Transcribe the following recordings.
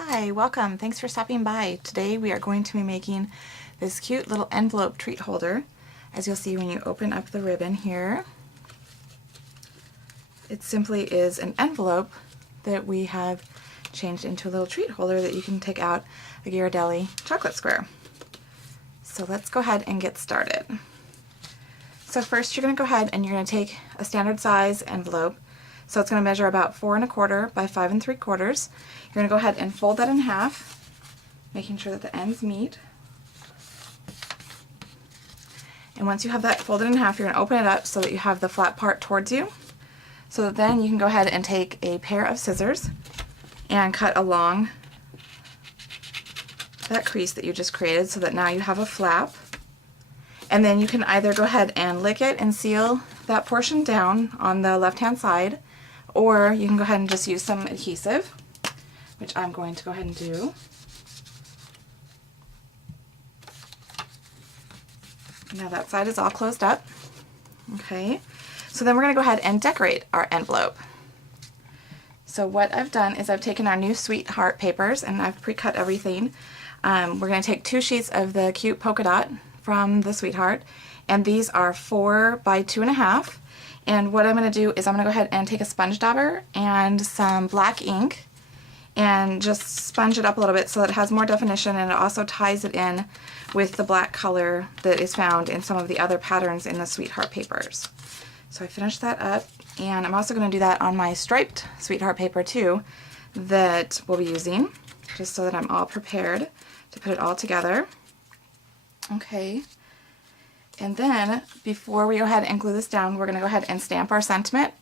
Hi, welcome. Thanks for stopping by. Today we are going to be making this cute little envelope treat holder. As you'll see when you open up the ribbon here, it simply is an envelope that we have changed into a little treat holder that you can take out a Ghirardelli chocolate square. So let's go ahead and get started. So first you're going to go ahead and you're going to take a standard size envelope. So it's going to measure about 4 1/4 by 5 3/4. You're going to go ahead and fold that in half, making sure that the ends meet. And once you have that folded in half, you're going to open it up so that you have the flat part towards you. So that then you can go ahead and take a pair of scissors and cut along that crease that you just created so that now you have a flap. And then you can either go ahead and lick it and seal that portion down on the left-hand side, or you can go ahead and just use some adhesive, which I'm going to go ahead and do. Now that side is all closed up. Okay, so then we're going to go ahead and decorate our envelope. So what I've done is I've taken our new Sweetheart papers and I've pre-cut everything. We're going to take 2 sheets of the cute polka dot from the Sweetheart, and these are 4 by 2 1/2. And what I'm going to do is I'm going to go ahead and take a sponge dauber and some black ink and just sponge it up a little bit so that it has more definition, and it also ties it in with the black color that is found in some of the other patterns in the Sweetheart papers. So I finished that up, and I'm also going to do that on my striped Sweetheart paper too that we'll be using, just so that I'm all prepared to put it all together. Okay. And then, before we go ahead and glue this down, we're going to go ahead and stamp our sentiment.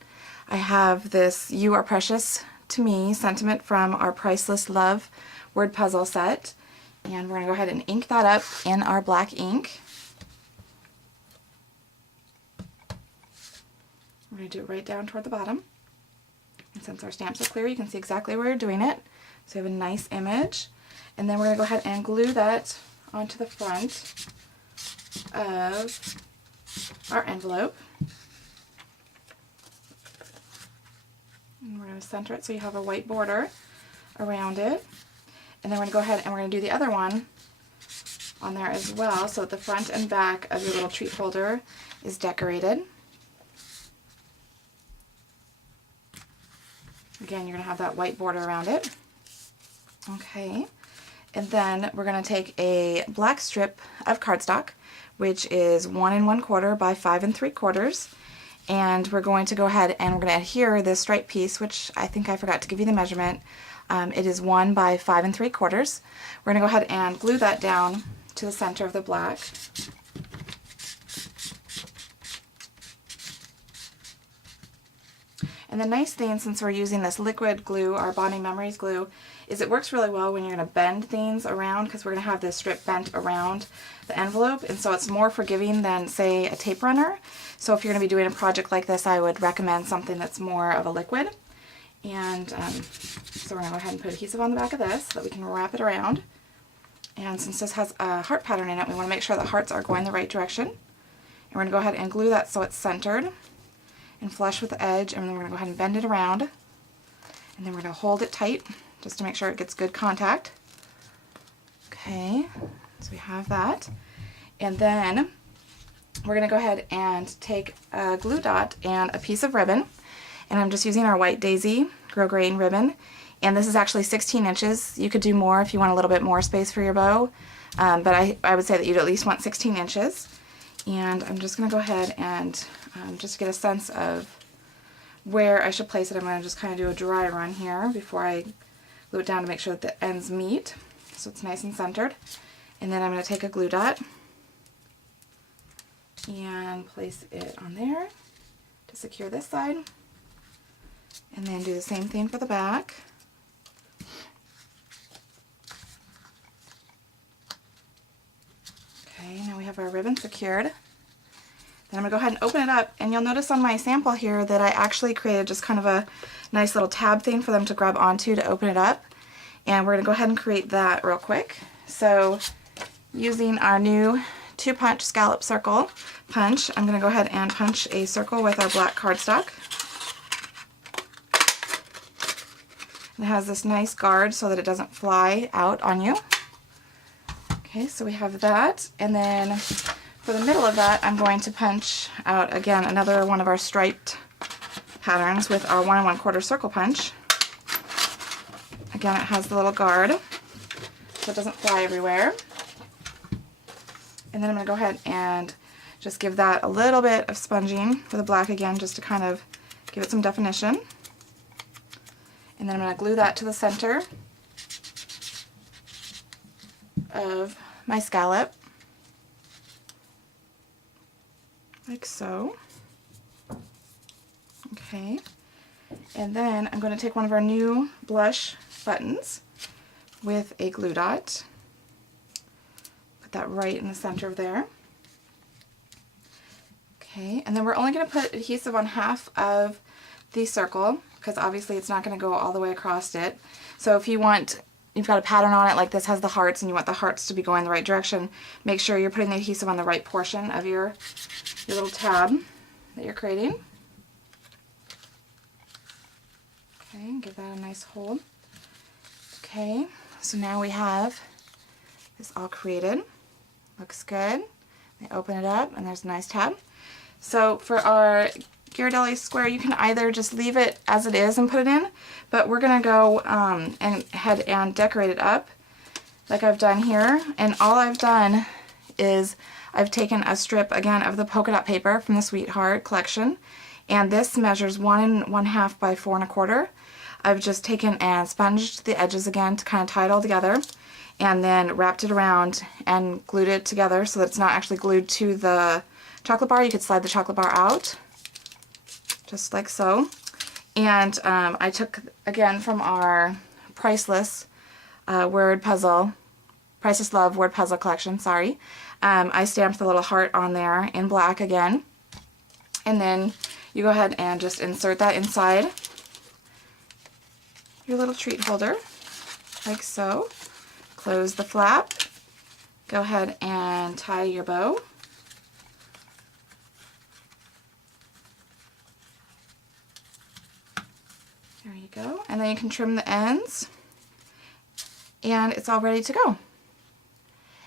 I have this "You Are Precious to Me" sentiment from our Priceless Love word puzzle set. And we're going to go ahead and ink that up in our black ink. We're going to do it right down toward the bottom. And since our stamps are clear, you can see exactly where you're doing it. So you have a nice image. And then we're going to go ahead and glue that onto the front of our envelope. And we're going to center it so you have a white border around it. And then we're going to go ahead and we're going to do the other one on there as well, so that the front and back of your little treat holder is decorated. Again, you're going to have that white border around it. Okay. And then we're going to take a black strip of cardstock, which is 1 1/4 by 5 3/4, and we're going to go ahead and we're going to adhere this stripe piece, which I think I forgot to give you the measurement. It is 1 by 5 3/4. We're going to go ahead and glue that down to the center of the black. And the nice thing, since we're using this liquid glue, our Bonding Memories glue, is it works really well when you're going to bend things around, because we're going to have this strip bent around the envelope, and so it's more forgiving than, say, a tape runner. So if you're going to be doing a project like this, I would recommend something that's more of a liquid. And so we're going to go ahead and put adhesive on the back of this so that we can wrap it around. And since this has a heart pattern in it, we want to make sure the hearts are going the right direction. And we're going to go ahead and glue that so it's centered and flush with the edge, and then we're going to go ahead and bend it around, and then we're going to hold it tight just to make sure it gets good contact. Okay, so we have that, and then we're going to go ahead and take a glue dot and a piece of ribbon, and I'm just using our White Daisy Grosgrain ribbon, and this is actually 16 inches. You could do more if you want a little bit more space for your bow, but I would say that you'd at least want 16 inches. And I'm just going to go ahead and just get a sense of where I should place it. I'm going to just kind of do a dry run here before I glue it down to make sure that the ends meet, so it's nice and centered. And then I'm going to take a glue dot and place it on there to secure this side. And then do the same thing for the back. Okay, now we have our ribbon secured. Then I'm going to go ahead and open it up, and you'll notice on my sample here that I actually created just kind of a nice little tab thing for them to grab onto to open it up. And we're going to go ahead and create that real quick. So using our new 2-punch scallop circle punch, I'm going to go ahead and punch a circle with our black cardstock. It has this nice guard so that it doesn't fly out on you. Okay, so we have that. And then for the middle of that, I'm going to punch out, again, another one of our striped patterns with our 1 1/4 circle punch. Again, it has the little guard so it doesn't fly everywhere. And then I'm going to go ahead and just give that a little bit of sponging for the black again, just to kind of give it some definition. And then I'm going to glue that to the center of my scallop, like so. Okay, and then I'm going to take one of our new blush buttons with a glue dot, put that right in the center of there. Okay, and then we're only going to put adhesive on half of the circle, because obviously it's not going to go all the way across it. So if you've got a pattern on it like this has the hearts and you want the hearts to be going the right direction, make sure you're putting the adhesive on the right portion of your little tab that you're creating. Okay, and give that a nice hold. Okay, so now we have this all created. Looks good. I open it up and there's a nice tab. So for our Ghirardelli square, you can either just leave it as it is and put it in, but we're going to go and head and decorate it up like I've done here. And all I've done is I've taken a strip again of the polka dot paper from the Sweetheart collection, and this measures 1 1/2 by 4 1/4. I've just taken and sponged the edges again to kind of tie it all together, and then wrapped it around and glued it together so that it's not actually glued to the chocolate bar. You could slide the chocolate bar out, just like so. And I took, again, from our Priceless Word Puzzle, Priceless Love Word Puzzle collection, sorry. I stamped the little heart on there in black again. And then you go ahead and just insert that inside your little treat holder, like so. Close the flap. Go ahead and tie your bow. There you go. And then you can trim the ends, and it's all ready to go.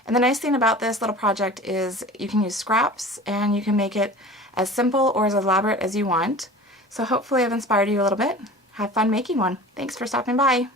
And the nice thing about this little project is you can use scraps, and you can make it as simple or as elaborate as you want. So hopefully I've inspired you a little bit. Have fun making one. Thanks for stopping by.